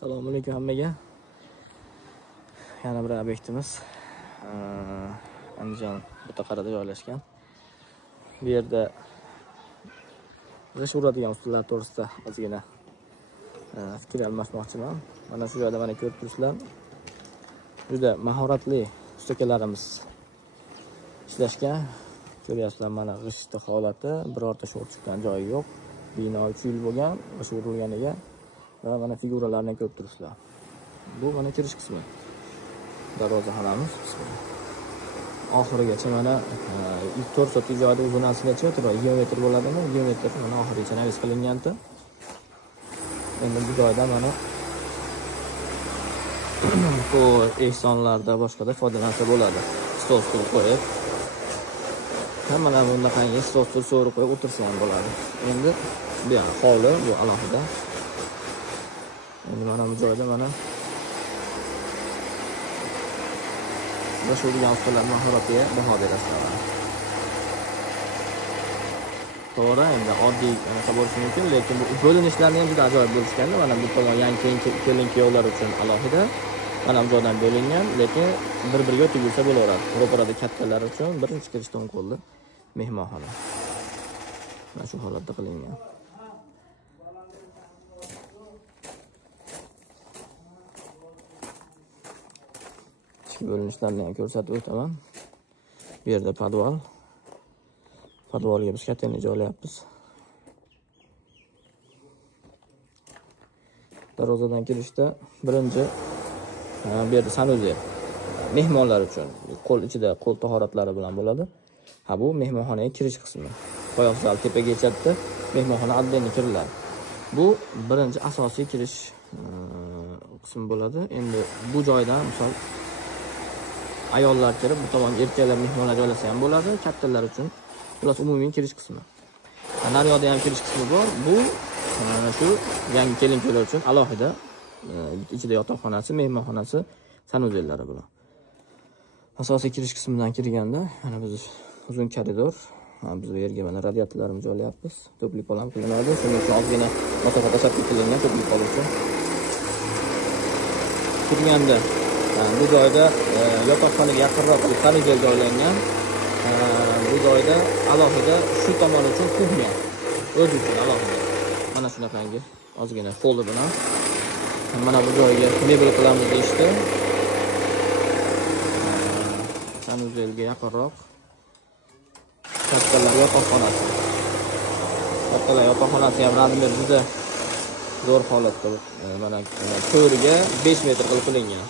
Assalomu alaykum hammaga. Yana bir obyektimiz Andijon Butaqarada joylashgan. Bu yerda g'ish uradigan ustunlar to'g'risida ozgina fikr almashmoqchiman. Mana shu joyda mana ko'rib turibsizlar. Juda mahoratli ustakalarimiz ishlashgan. Ko'ryapsizlar, mana g'ishni holati, birorta sho'r chiqqan joyi yo'q. Bino 3 yil bo'lgan, g'ish urilganiga. Va mana figuralarni ko'rib turibsizlar. Bu mana kirish qismi. Darvozaxonamiz. Oxirigacha mana 4 soatlik joyda uzunasigacha 20 metr bo'ladimi? 20 metr mana oxirigacha navis qilingan-da. Endi bu joyda mana bu ehsonlarda boshqada foydalansa bo'ladi. Stol qo'yib, hammalar bunaqangi stol so'rib qo'yib o'tirsa ham bo'ladi. Endi bu yana hovli, bu alohida. Endi mana bu joyda mana Sho'rgan ustalar mahoratiga baho berasizlar. To'g'ri, endi oddiy qanaqa bo'lishi mumkin, lekin bu bo'linishlarni ham juda ajoyib bo'lishganda, mana bu tomon yangi kelin-kuyovlar uchun alohida mana bu joydan bo'lingan, lekin bir-biriga o'tib yursa bo'laveradi. Ro'parada kattalar uchun birinchi kirishdan qo'lli mehmonxona. Mana shu holatda qilingan. Bo'linishlarni ham ko'rsatib o'taman. Bu yerda podval. Podvalga biz katani joylayapmiz. Darvozadan kirishda birinchi bu yerda sanuzel. Mehmonlar uchun qo'l ichida qo'l tahoratlari bilan bo'ladi. Ha, bu mehmonxonaga kirish qismi. Qo'yoq zal tepaga yetadi, mehmonxona albatta kiriladi. Bu birinchi asosiy kirish qismi bo'ladi. Endi bu joydan misol ayollar kirib, bu tomon erkaklar mehmonlar joylasa ham bo'ladi. Kattalar uchun bular umumiy kirish qismi. Naryoqda ham kirish qismi bor. Bu shu yangi kelin-kuyovlar uchun alohida ichida yotoqxonasi, mehmonxonasi, sanuzellari bor. Asosiy kirish qismidan kirganda mana biz uzun koridor, biz bu yerga mana radiatorlarimizni joylayapmiz. To'plik ham qilinadi. Shuning uchun ozgina masofa tashlab ketilgan to'plik uchun. Kirganda bu joyda yotoqxonaga yaqinroq sanuzel joylangan. Bu joyda alohida shu tomon uchun kuxnya o'zi uchun alohida. Mana shunaqangi ozgina foli bilan mana bu joyga mebel qilamiz deyishdi. Sanuzelga yaqinroq kattalar yotoqxonasi. Kattalar yotoqxonasi ham razmer juda zo'r holatda. Mana to'riga 5 metr qilib qilingan.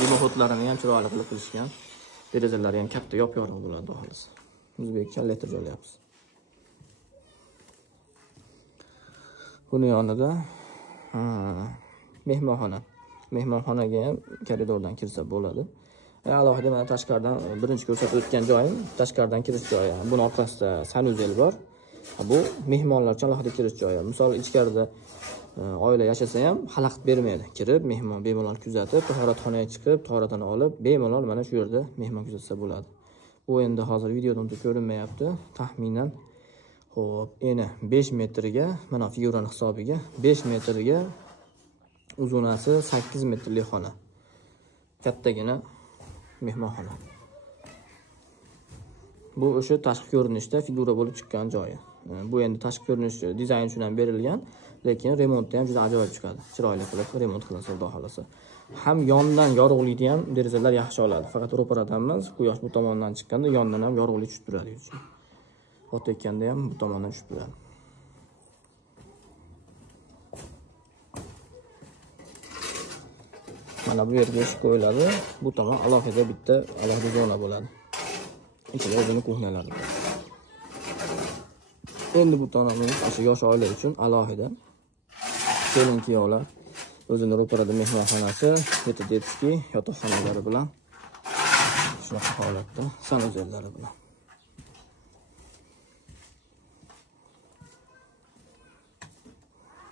Dimoxodlarini ham chiroyli qilib qilishgan. Derazalari ham katta yop-yorug' bo'ladi xolos. O'zbekcha elektr joylayapmiz. Buni yonida mehmonxona. Mehmonxonaga ham koridordan kirsa bo'ladi. Alohida mana tashqaridan birinchi ko'rsatib o'tgan joyim tashqaridan kirish joyi. Buni orqasida sanuzel bor. Bu mehmonlar uchun alohida kirish joyi. Misol ichkarida oila yashasa ham xalaqit bermaydi. Kirib, mehmon bemalol kuzatib, tahoratxonaga chiqib, tahoratini olib, bemalol mana shu yerda mehmon kuzatsa bo'ladi. Bu endi hozir videoda uncha ko'rinmayapti. Taxminan xo'p, eni 5 metrga, mana figurani hisobiga 5 metrga uzunasi 8 metrli xona. Kattagina mehmonxona. Bu o'sha tashqi ko'rinishda figura bo'lib chiqqan joyi. Bu endi tashqi ko'rinish dizayn uchun ham berilgan, lekin remontda ham juda ajoyib chiqadi. Chiroyli qilib remont qilinsa, xudo xolasa. Ham yondan yorug'likni ham derazalar yaxshi oladi. Faqat ro'paradan emas, quyosh bu tomondan chiqqanda yondan ham yorug'lik tushib turadi uchun. Otayotganda ham bu tomondan tushib turadi. Mana bu yerga eshik qo'yiladi. Bu tomon alohida bitta alohida zona bo'ladi. Ichida o'zining kuxnalari bor. Endi bu tomonimiz o'sha yosh oila uchun alohida kelin-kuyovlar o'zini ro'parada mehmonxonasi, yetib-yetishki yotoqxonalari bilan shunaqa holatda sanuzellari bilan.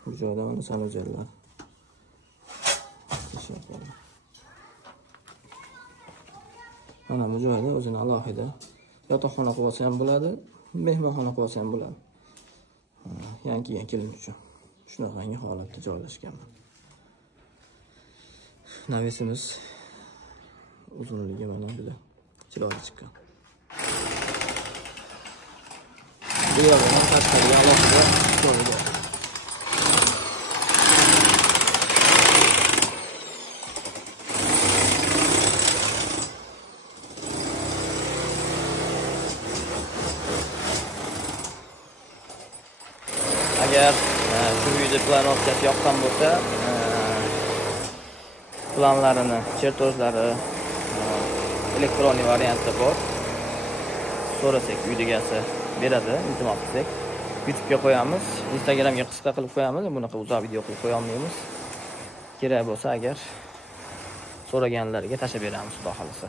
Bu joyda mana sanuzellar. Mana bu joyda o'zini alohida yotoqxona qilsa ham bo'ladi, mehmonxona qilsa ham bo'ladi. Yangi kelin uchun. shunaqangi holatda joylashgan. Navesimiz uzunligi mana juda chiroyli chiqqan. Bu yerdan tashqariga alohida joyga. Agar shu video planovkasi yoqqan bo'lsa, planlarini, chertojlari elektronniy variantda bor. So'rasak uy egasi beradi, iltimos qilsak. YouTube'ga qo'yamiz, Instagramga qisqa qilib qo'yamiz, bunaqa uzoq video qilib qo'ya olmaymiz. Kerak bo'lsa agar so'raganlarga tashlab beramiz, xudo xolasa.